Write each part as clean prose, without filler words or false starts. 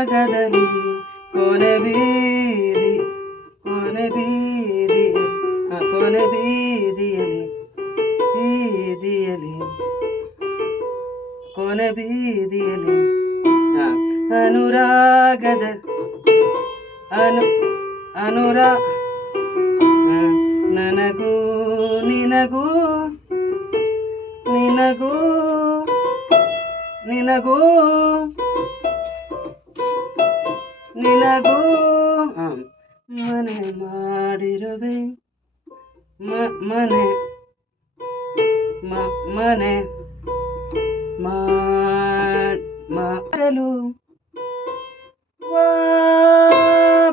ಅನುರಾಗದಲ್ಲಿ ಕೊನೆ ಬೀದಿ ಕೊನೆ ಬೀದಿ ಕೊನೆ ಬೀದಿಯಲ್ಲಿ ಬೀದಿಯಲ್ಲಿ ಕೊನೆ ಬೀದಿಯಲ್ಲಿ ಅನುರಾಗದ ಅನು ಅನುರಾ ನನಗೂ ನಿನಗೂ ನಿನಗೂ ನಿನಗೂ ನಿನಗೂ ಮನೆ ಮಾಡಿರುವೆ ಮನೆ ಮನೆ ಮಾಡಲು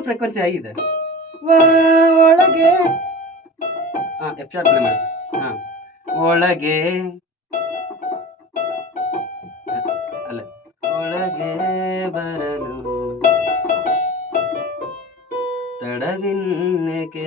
ಫ್ರೀಕ್ವೆನ್ಸಿ ಆಗಿದೆ ಒಳಗೆ ಎಫ್ ಶಾರ್ಪ್ ಪ್ಲೇ ಮಾಡಿ ಒಳಗೆ ಅಲ್ಲ ಒಳಗೆ ಬರಲು ತಡವಿನ್ನೇಕೆ